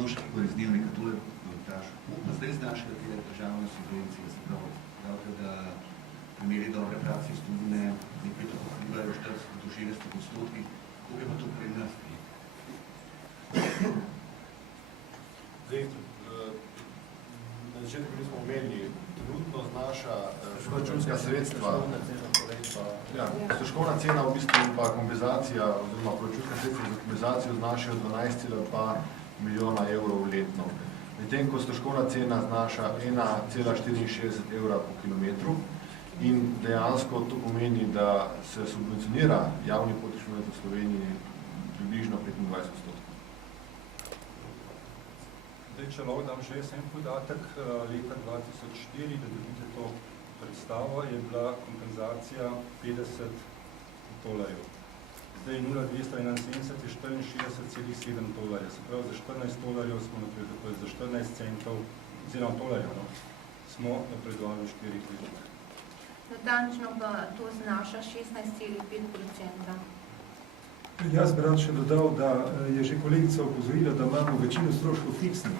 Drnovšek, ki bo iz Dnevnika tole vprašal. Pa zdaj znašajo te državne subvencije, se pravi, da primeri dobre prakse iz tujine nekaj to pokrivajo 40–60%, koliko je pa to pri nas? Zdaj, na začetku nismo omenili, trenutno znaša proračunska sredstva, stroškovna cena v bistvu in pa kompenzacija, oziroma proračunska sredstva za kompenzacijo znašajo 12,2 milijona evrov letno. Medtem ko stroškovna cena znaša 1,64 evra po kilometru in dejansko to pomeni, da se subvencionira javni potniški promet v Sloveniji približno 25%. Če lahko dam še en podatek, leta 2004, da dobite to predstavo, je bila kompenzacija $50. Zdaj 0,271 je $64,7. Se pravi, za $14 smo napredovali, za 14 centov, oziroma dolarjev, smo napredovali v 4 letih. Natančno pa to znaša 16,5%. Jaz bi rad še dodal, da je že kolegica opozorila, da imamo večino stroškov fiksnih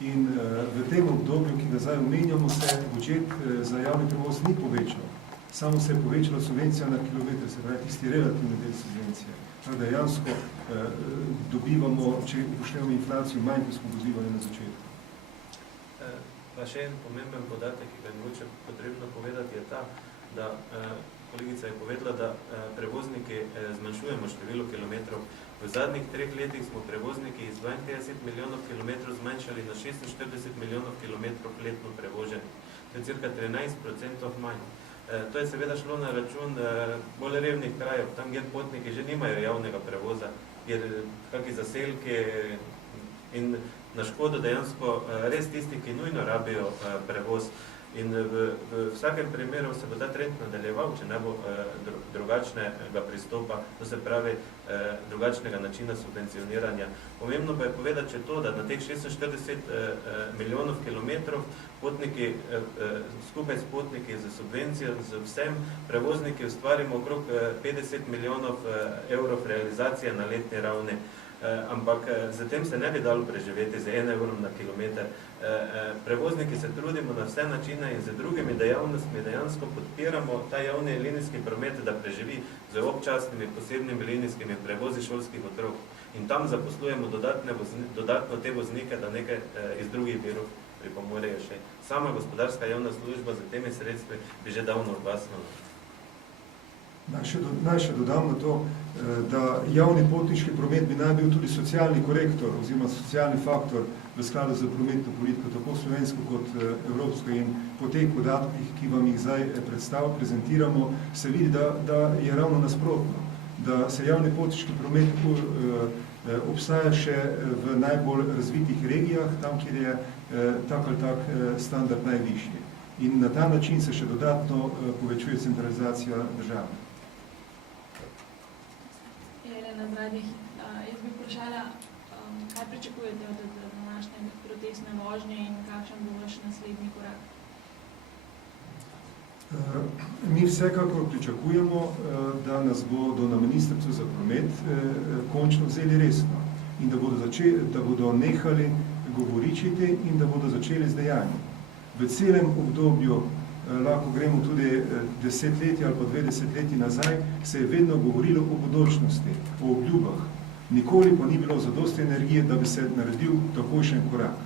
in v tem obdobju, ki ga zdaj omenjamo, se budžet za javni prevoz ni povečal. Samo se je povečala subvencija na kilometr, se pravi tisti relativni del subvencije. Tako dejansko dobivamo, če upoštevamo inflacijo, manj, kot smo dobivali na začetku. Pa še en pomemben podatek, ki ga je mogoče potrebno povedati, je ta, da kolegica je povedala, da prevozniki zmanjšujemo število kilometrov. V zadnjih 3 letih smo prevozniki iz 52 milijonov kilometrov zmanjšali na 46 milijonov kilometrov letno prevoženih. To je cirka 13% manj. To je seveda šlo na račun bolj revnih krajev, tam, kjer potniki že nimajo javnega prevoza, kjer kakšni zaselki in na škodo dejansko res tisti, ki nujno rabijo prevoz. In v vsakem primeru se bo ta trend nadaljeval, če ne bo drugačnega pristopa, to se pravi drugačnega načina subvencioniranja. Pomembno pa je povedati še to, da na teh 46 milijonov kilometrov potniki, skupaj s potniki za subvencijo, z vsem prevozniki ustvarimo okrog 50 milijonov evrov realizacije na letni ravni. Ampak zatem se ne bi dalo preživeti z 1 evrom na kilometr. Prevozniki se trudimo na vse načine in z drugimi dejavnostmi dejansko podpiramo ta javni linijski promet, da preživi z občasnimi posebnimi linijskimi prevozi šolskih otrok. In tam zaposlujemo dodatno te voznike, da nekaj iz drugih virov pripomorejo še. Sama gospodarska javna služba za temi sredstvi bi že davno obasnala. Naj še dodam na to, da javni potniški promet bi naj bil tudi socialni korektor oziroma socialni faktor v skladu z prometno politiko, tako slovensko kot evropsko. In po teh podatkih, ki vam jih zdaj prezentiramo, se vidi, da je ravno nasprotno, da se javni potniški promet obstaja še v najbolj razvitih regijah, tam, kjer je tak ali tak standard najvišji. In na ta način se še dodatno povečuje centralizacija države. Jaz bi vprašala, kaj pričakujete od današnje protestne vožnje in kakšen bo vaš naslednji korak? Mi vsekakor pričakujemo, da nas bodo na Ministrstvu za promet končno vzeli resno in da bodo nehali govoričiti in da bodo začeli z dejanjem. V celem obdobju, lahko gremo tudi 10 let ali pa 20 let nazaj, se je vedno govorilo o bodočnosti, o obljubah. Nikoli pa ni bilo zadosti energije, da bi se naredil takojšen korak.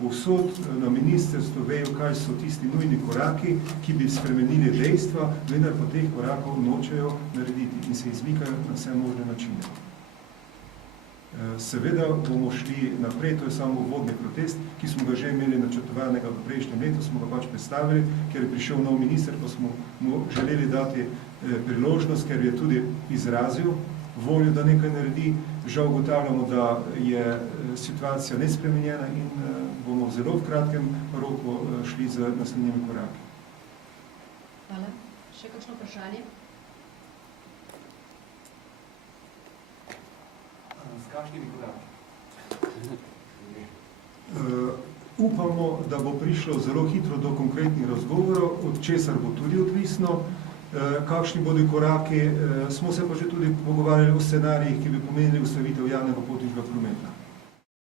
Povsod na ministrstvu vejo, kaj so tisti nujni koraki, ki bi spremenili dejstva, vendar pa teh korakov nočejo narediti in se izmikajo na vse možne načine. Seveda bomo šli naprej, to je samo uvodni protest, ki smo ga že imeli načrtovanega v prejšnjem letu, smo ga pač predstavili, ker je prišel nov minister, pa smo mu želeli dati priložnost, ker je tudi izrazil voljo, da nekaj naredi. Žal ugotavljamo, da je situacija nespremenjena in bomo v zelo kratkem roku šli z naslednjimi koraki. Hvala. Še kakšno vprašanje? S kakšnimi koraki? Upamo, da bo prišlo zelo hitro do konkretnih razgovorov, od česar bo tudi odvisno. Kakšni bodo koraki, smo se pa že tudi pogovarjali o scenarijih, ki bi pomenili ustavitev javnega potniškega prometa.